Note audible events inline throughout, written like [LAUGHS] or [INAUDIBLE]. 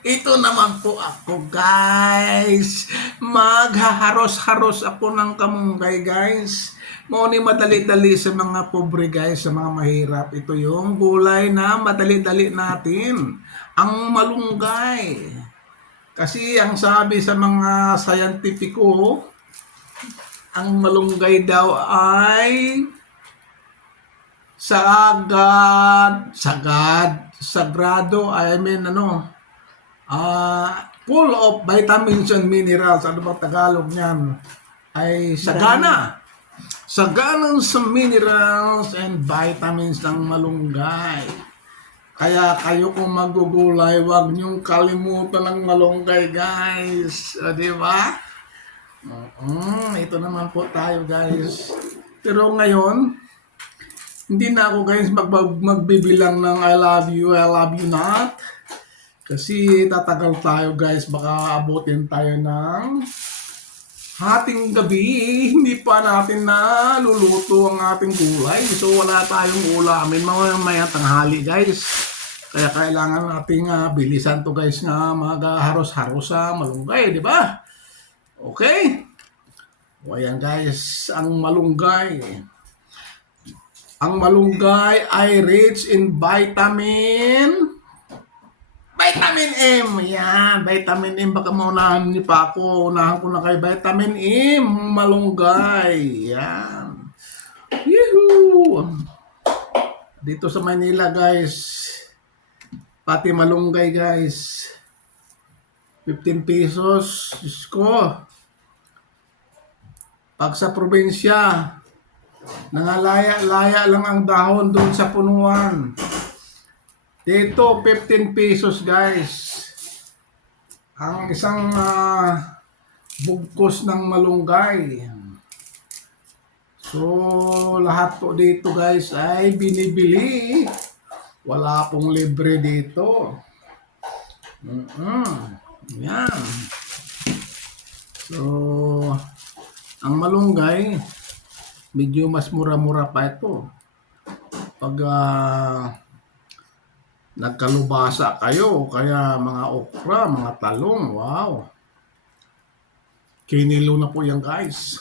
Ito naman po ako, guys. Maghaharos-haros ako ng kamunggay, guys. Mo ni madali-dali sa mga pobre, guys, sa mga mahirap. Ito yung gulay na madali-dali natin. Ang malunggay. Kasi ang sabi sa mga scientifico, ang malunggay daw ay sagad, sagad, sagrado, I mean ano, ah full of vitamins and minerals. Ano ba Tagalog niyan? Ay sagana. Sagana sa minerals and vitamins ng malunggay. Kaya kayo kung magugulay, huwag niyong kalimutan ng malunggay, guys. O, di ba? Mm, ito naman po tayo, guys. Pero ngayon, hindi na ako guys mag magbibilang ng I love you, I love you not. Kasi tatagal tayo guys, baka abutin tayo ng hating gabi. [LAUGHS] Hindi pa natin na luluto ang ating gulay. So wala tayong ulamin mamaya tanghali guys. Kaya kailangan nating ah, bilisan to guys nga magharos-haros sa malunggay, di ba? Okay? O ayan guys, ang malunggay. Ang malunggay ay rich in vitamin Vitamin M. Yan, vitamin M. Baka maunahan niyo pa ako. Unahan ko na kay vitamin M. Malunggay. Yan. Yuhu! Dito sa Manila, guys. Pati malunggay, guys. 15 pesos. Diyos ko. Pag sa probinsya, nangalaya-laya lang ang dahon doon sa punuan. Dito, 15 pesos guys. Ang isang ah, bugkos ng malunggay. So, lahat po dito guys ay binibili. Wala pong libre dito. Mm-mm. Yan. So, ang malunggay, medyo mas mura-mura pa ito. Pag ah, nagkalubasa kayo, kaya mga okra, mga talong, wow. Kinilo na po yan guys.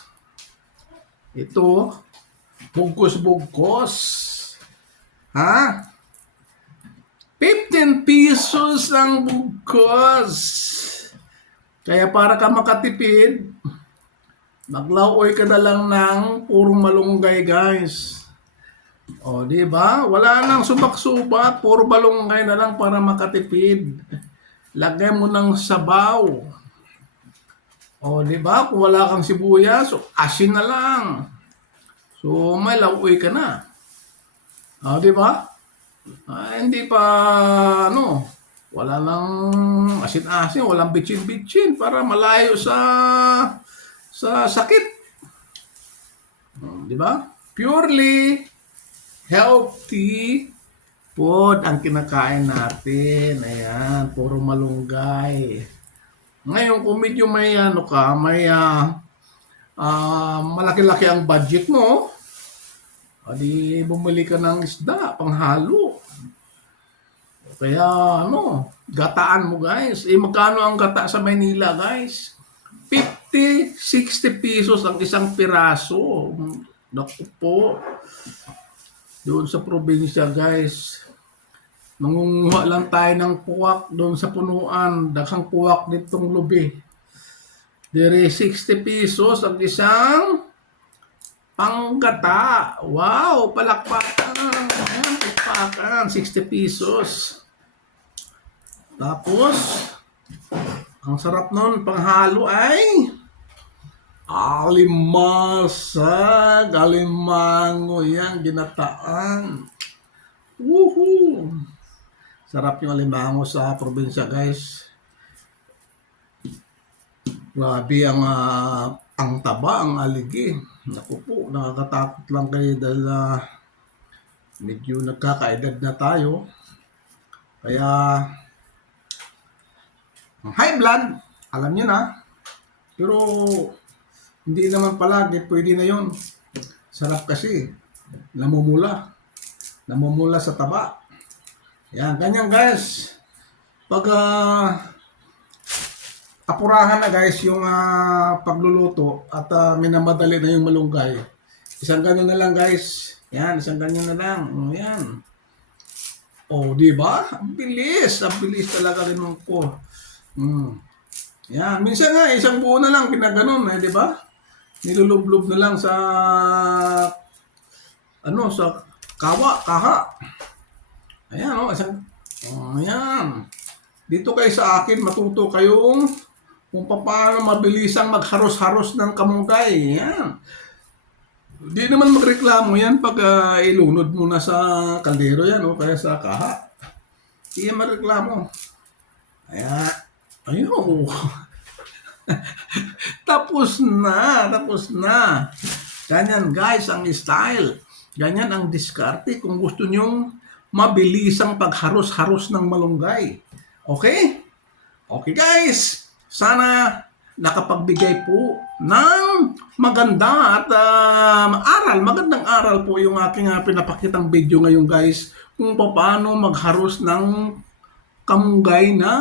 Ito, bugkos-bugkos. Ha? 15 pesos ang bugkos. Kaya para ka makatipid, Maglaoy ka na lang ng puro malunggay, guys. O, di ba? Wala nang subak-subak, puro malunggay na lang para makatipid. Lagay mo ng sabaw. O, di ba? Kung wala kang sibuyas, so asin na lang. So, may lauoy ka na. O, di ba? Ah, hindi pa, ano, wala nang asin-asin, walang bitchin-bitchin para malayo sa sa sakit. Oh, di ba? Purely healthy food ang kinakain natin. Ayan, puro malunggay. Ngayon, kung medyo may ano ka, may ah, ah, malaki-laki ang budget mo, o di bumili ka ng isda, panghalo. Kaya ano, gataan mo guys. Eh magkano ang gata sa Manila guys? 50, 60 pesos ang isang piraso. Naku po. Doon sa probinsya guys. Nangunguha lang tayo ng puwak doon sa punuan. Daghang puwak ditong lubi. Dire 60 pesos ang isang panggata. Wow, palakpakan. Palakpakan. 60 pesos. Tapos, ang sarap nun, panghalo ay alimasag, alimango, yan, ginataan. Woohoo! Sarap yung alimango sa probinsya, guys. Grabe ang ah, ang taba, ang aligi. Naku po, nakakatakot lang kayo dahil ah, medyo nagkakaedad na tayo. Kaya ang high alam niyo na. Pero hindi naman palagi pwede na yon. Sarap kasi. Namumula. Namumula sa taba. Yan, ganyan guys. pag ah, apurahan na guys yung ah, pagluluto at ah, minamadali na yung malunggay. Isang ganyan na lang guys. Yan, isang ganyan na lang. O, yan. O, di ba? Ang bilis. Ang bilis talaga rin ko. Hmm. Yan. Minsan nga, isang buo na lang pinaganon eh, di ba? Nilulublob na lang sa ano, sa kawa, kaha. Ayan, oh, isang, oh, ayan. Dito kayo sa akin, matuto kayong kung paano mabilisang magharos-haros ng kamunggay. Yan. Di naman magreklamo yan pag ah, ilunod mo na sa kaldero yan o kaya sa kaha. Di yan magreklamo. Ayan. Ayun. [LAUGHS] tapos na. Tapos na. Ganyan guys ang style. Ganyan ang diskarte kung gusto nyong mabilisang pagharos-haros ng malunggay. Okay? Okay guys, sana nakapagbigay po ng maganda at um, aral, magandang aral po yung aking uh, pinapakitang video ngayon guys kung paano magharos ng kamunggay na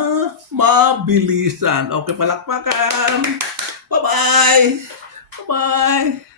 mabilisan. Okay, palakpakan. Bye-bye. Bye-bye.